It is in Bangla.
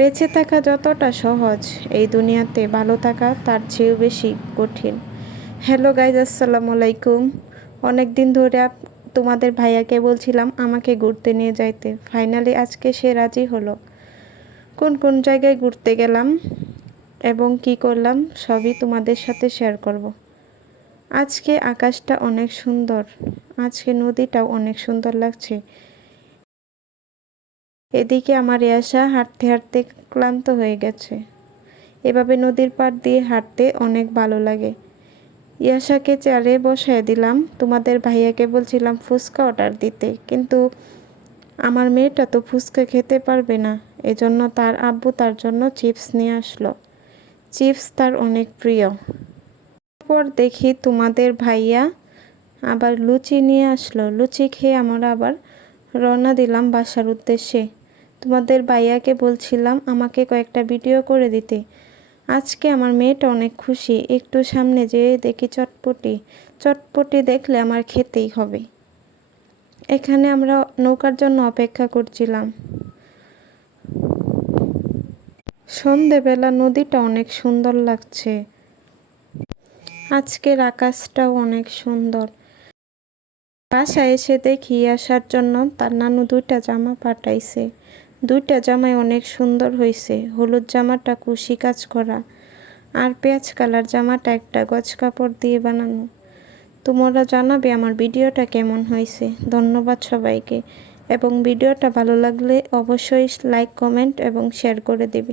বেঁচে থাকা যতটা সহজ এই দুনিয়াতে ভালো থাকা তার চেয়েও বেশি কঠিন। হ্যালো গাইজ, আসসালামু আলাইকুম। অনেক দিন ধরে তোমাদের ভাইয়াকে বলছিলাম আমাকে ঘুরতে নিয়ে যাইতে, ফাইনালি আজকে সে রাজি হলো। কোন কোন জায়গায় ঘুরতে গেলাম এবং কি করলাম সবই তোমাদের সাথে শেয়ার করব। আজকে আকাশটা অনেক সুন্দর, আজকে নদীটাও অনেক সুন্দর লাগছে। এদিকে আমার ইয়াশা হাঁটতে হাঁটতে ক্লান্ত হয়ে গেছে। এভাবে নদীর পাড় দিয়ে হাঁটতে অনেক ভালো লাগে। ইয়াশাকে চেয়ারে বসায় দিলাম। তোমাদের ভাইয়াকে বলছিলাম ফুচকা অর্ডার দিতে, কিন্তু আমার মেয়েটা তো ফুচকা খেতে পারবে না, এজন্য তার আব্বু তার জন্য চিপস নিয়ে আসলো। চিপস তার অনেক প্রিয়। তারপর দেখি তোমাদের ভাইয়া আবার লুচি নিয়ে আসলো। লুচি খেয়ে আমরা আবার রওনা দিলাম বাসার উদ্দেশ্যে। তোমাদের ভাইয়াকে বলছিলাম আমাকে কয়েকটা ভিডিও করে দিতে। আজকে আমার মেয়েটা অনেক খুশি। একটু সামনে যেয়ে দেখি চটপটি। চটপটি দেখলে আমার খেতেই হবে। এখানে আমরা নৌকার জন্য অপেক্ষা করছিলাম। সন্ধেবেলা নদীটা অনেক সুন্দর লাগছে। আজকের আকাশটাও অনেক সুন্দর। বাসায় এসে দেখি আসার জন্য তার নানু দুইটা জামা পাঠাইছে। দুইটা জামাই অনেক সুন্দর হয়েছে। হলুদ জামাটা কুশি কাজ করা, আর পেঁয়াজ কালার জামাটা একটা গজ কাপড় দিয়ে বানানো। তোমরা জানাবে আমার ভিডিওটা কেমন হয়েছে। ধন্যবাদ সবাইকে, এবং ভিডিওটা ভালো লাগলে অবশ্যই লাইক, কমেন্ট এবং শেয়ার করে দেবে।